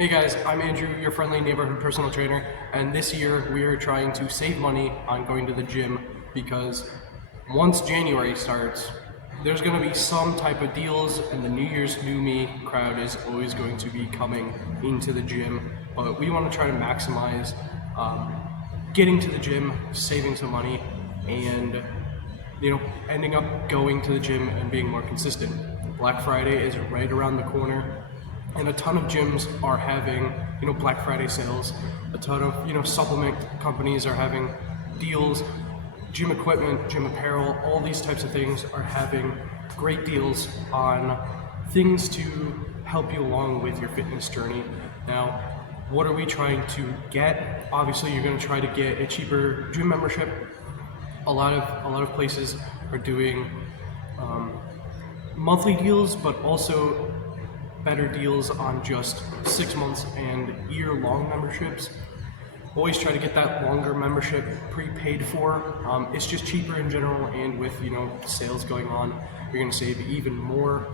Hey guys, I'm Andrew, your friendly neighborhood personal trainer, and this year we are trying to save money on going to the gym because once January starts, there's going to be some type of deals, and the New Year's New Me crowd is always going to be coming into the gym. But we want to try to maximize getting to the gym, saving some money, and ending up going to the gym and being more consistent. Black Friday is right around the corner, and a ton of gyms are having, Black Friday sales. A ton of, supplement companies are having deals. Gym equipment, gym apparel, all these types of things are having great deals on things to help you along with your fitness journey. Now, what are we trying to get? Obviously, you're going to try to get a cheaper gym membership. A lot of places are doing monthly deals, but also better deals on just 6 months and year-long memberships. Always try to get that longer membership prepaid for. It's just cheaper in general, and with sales going on, you're going to save even more.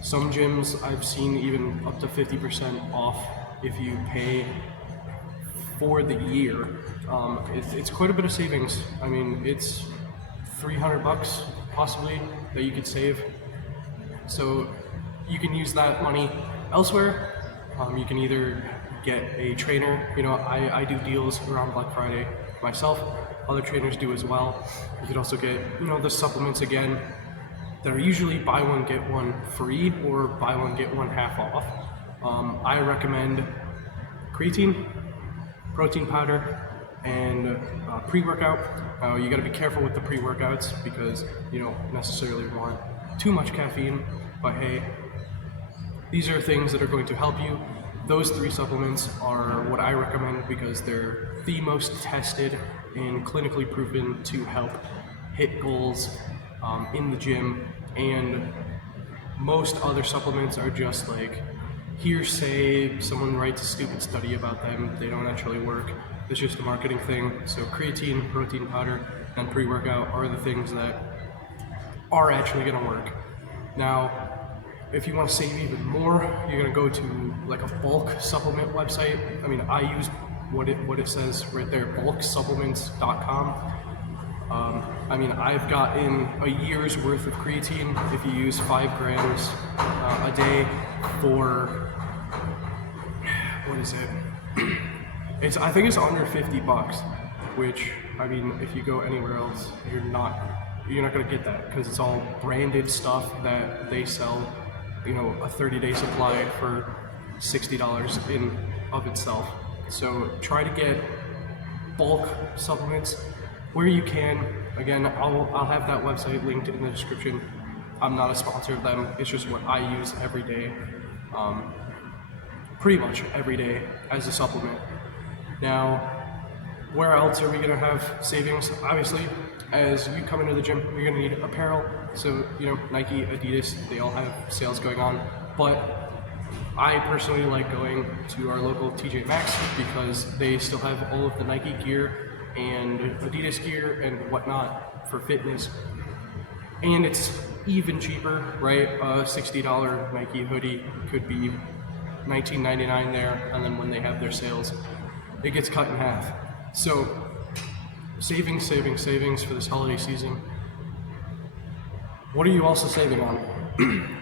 Some gyms I've seen even up to 50% off if you pay for the year. It's quite a bit of savings. I mean, it's $300 possibly that you could save. So you can use that money elsewhere. You can either get a trainer. I do deals around Black Friday myself. Other trainers do as well. You could also get, the supplements again that are usually buy one, get one free or buy one, get one half off. I recommend creatine, protein powder, and pre-workout. You gotta be careful with the pre-workouts because you don't necessarily want too much caffeine, but hey, these are things that are going to help you. Those 3 supplements are what I recommend because they're the most tested and clinically proven to help hit goals in the gym, and most other supplements are just like hearsay. Someone writes a stupid study about them. They don't actually work. It's just a marketing thing. So creatine, protein powder, and pre-workout are the things that are actually going to work. Now, if you want to save even more, you're going to go to like a bulk supplement website. I mean, I use what it says right there, bulksupplements.com. I mean, I've gotten a year's worth of creatine if you use 5 grams a day for, what is it? I think it's under $50, which, I mean, if you go anywhere else, you're not going to get that because it's all branded stuff that they sell, a 30-day supply for $60 in of itself. So try to get bulk supplements where you can. Again, I'll have that website linked in the description. I'm not a sponsor of them. It's just what I use every day, pretty much every day as a supplement. Now, where else are we going to have savings? Obviously, as you come into the gym, you're going to need apparel. So, Nike, Adidas, they all have sales going on. But I personally like going to our local TJ Maxx because they still have all of the Nike gear and Adidas gear and whatnot for fitness. And it's even cheaper, right? A $60 Nike hoodie could be $19.99 there, and then when they have their sales, it gets cut in half. So, savings for this holiday season. What are you also saving on?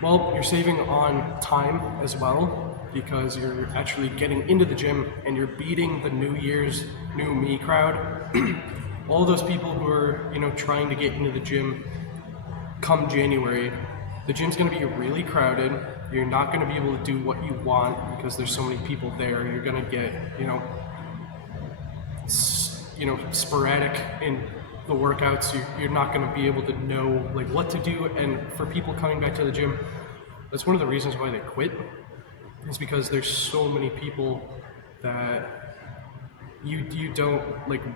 Well, you're saving on time as well because you're actually getting into the gym and you're beating the New Year's New Me crowd. All those people who are, trying to get into the gym come January, the gym's going to be really crowded. You're not going to be able to do what you want because there's so many people there. You're going to get, sporadic in the workouts. You're not going to be able to know like what to do. And for people coming back to the gym, that's one of the reasons why they quit. Is because there's so many people that you don't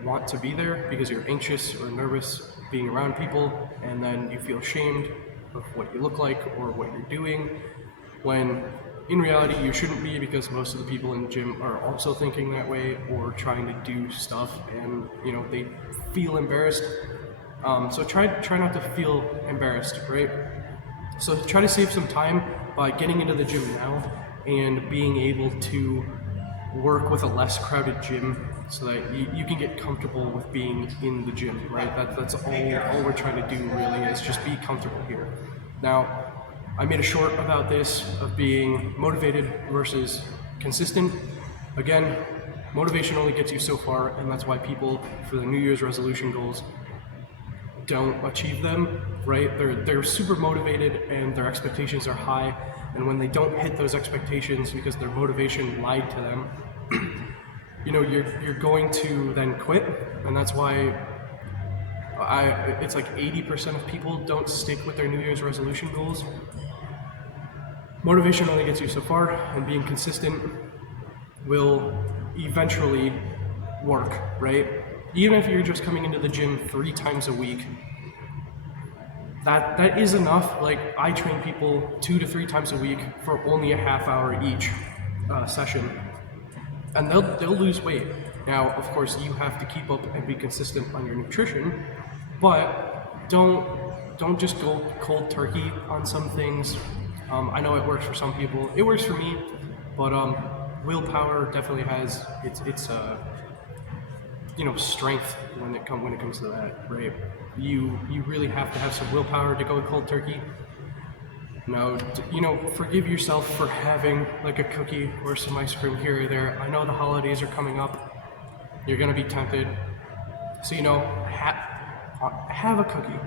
want to be there because you're anxious or nervous being around people, and then you feel ashamed of what you look like or what you're doing, when in reality you shouldn't be, because most of the people in the gym are also thinking that way or trying to do stuff, and they feel embarrassed. So try not to feel embarrassed, right? So try to save some time by getting into the gym now and being able to work with a less crowded gym so that you can get comfortable with being in the gym, right? That's all we're trying to do really, is just be comfortable here. Now, I made a short about this, of being motivated versus consistent. Again, motivation only gets you so far, and that's why people, for the New Year's resolution goals, don't achieve them, right? They're super motivated and their expectations are high, and when they don't hit those expectations because their motivation lied to them, you're going to then quit. And that's why it's like 80% of people don't stick with their New Year's resolution goals. Motivation only gets you so far, and being consistent will eventually work, right? Even if you're just coming into the gym 3 times a week, that is enough. Like, I train people 2 to 3 times a week for only a half hour each session, and they'll lose weight. Now, of course, you have to keep up and be consistent on your nutrition, but don't just go cold turkey on some things. I know it works for some people. It works for me, but willpower definitely has its strength when it comes to that, right? You really have to have some willpower to go cold turkey. Now, forgive yourself for having like a cookie or some ice cream here or there. I know the holidays are coming up. You're gonna be tempted. So have a cookie.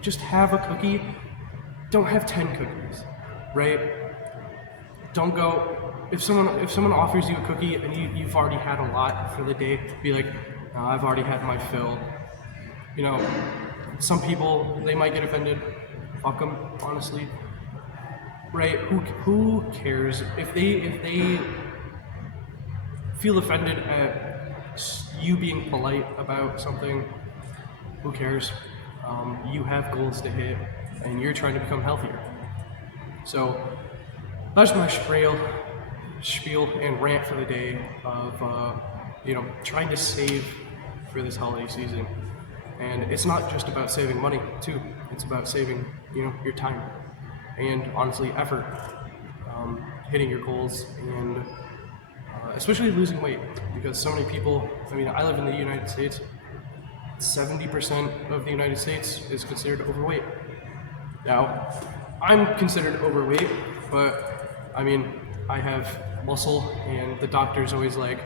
Just have a cookie. Don't have 10 cookies, right? Don't go. If someone offers you a cookie and you've already had a lot for the day, be like, no, I've already had my fill. Some people, they might get offended. Fuck them, honestly. Right? Who cares if they feel offended at you being polite about something? Who cares? You have goals to hit, and you're trying to become healthier. So that's my spiel and rant for the day of trying to save for this holiday season. And it's not just about saving money too. It's about saving your time and honestly effort, hitting your goals, and especially losing weight, because so many people, I live in the United States. 70% of the United States is considered overweight. Now, I'm considered overweight, but I have muscle, and the doctor's always like,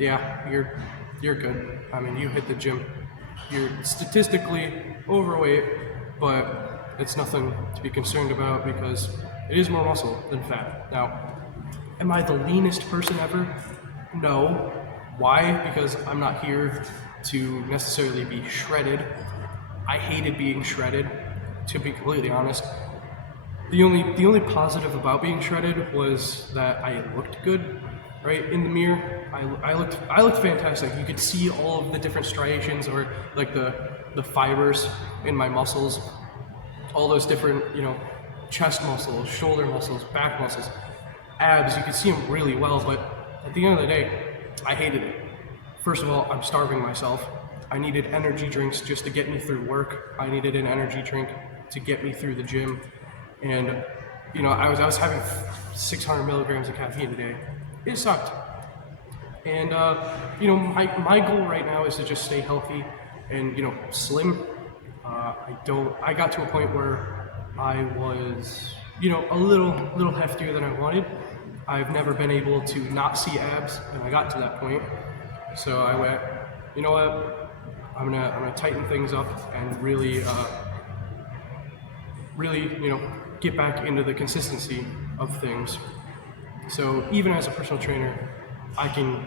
yeah, you're good. You hit the gym. You're statistically overweight, but it's nothing to be concerned about because it is more muscle than fat. Now, am I the leanest person ever? No. Why? Because I'm not here to necessarily be shredded. I hated being shredded, to be completely honest. The only positive about being shredded was that I looked good, right? In the mirror, I looked fantastic. You could see all of the different striations, or like the fibers in my muscles, all those different, chest muscles, shoulder muscles, back muscles, abs. You could see them really well, but at the end of the day, I hated it. First of all, I'm starving myself. I needed energy drinks just to get me through work. I needed an energy drink to get me through the gym. And, I was having 600 milligrams of caffeine a day. It sucked. And, my goal right now is to just stay healthy and, slim. I got to a point where I was, a little heftier than I wanted. I've never been able to not see abs, and I got to that point. So I went, you know what? I'm gonna tighten things up and really, get back into the consistency of things. So even as a personal trainer, I can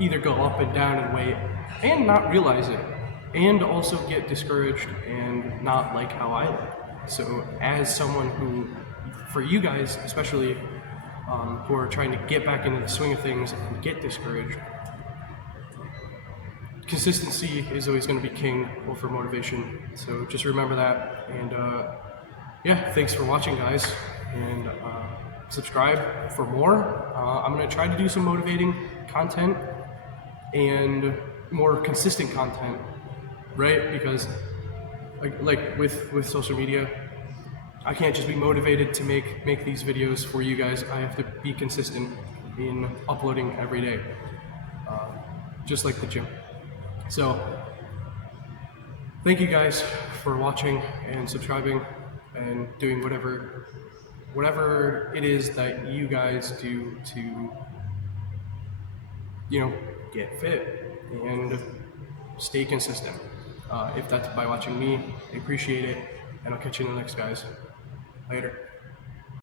either go up and down in weight and not realize it, and also get discouraged and not like how I look. So as someone who, for you guys especially, who are trying to get back into the swing of things and get discouraged, consistency is always going to be king over motivation. So just remember that. And thanks for watching, guys. And subscribe for more. I'm going to try to do some motivating content and more consistent content, right? Because like with social media, I can't just be motivated to make these videos for you guys. I have to be consistent in uploading every day, just like the gym. So thank you guys for watching and subscribing and doing whatever it is that you guys do to, you know, get fit and stay consistent. If that's by watching me, I appreciate it, and I'll catch you in the next, guys. Later.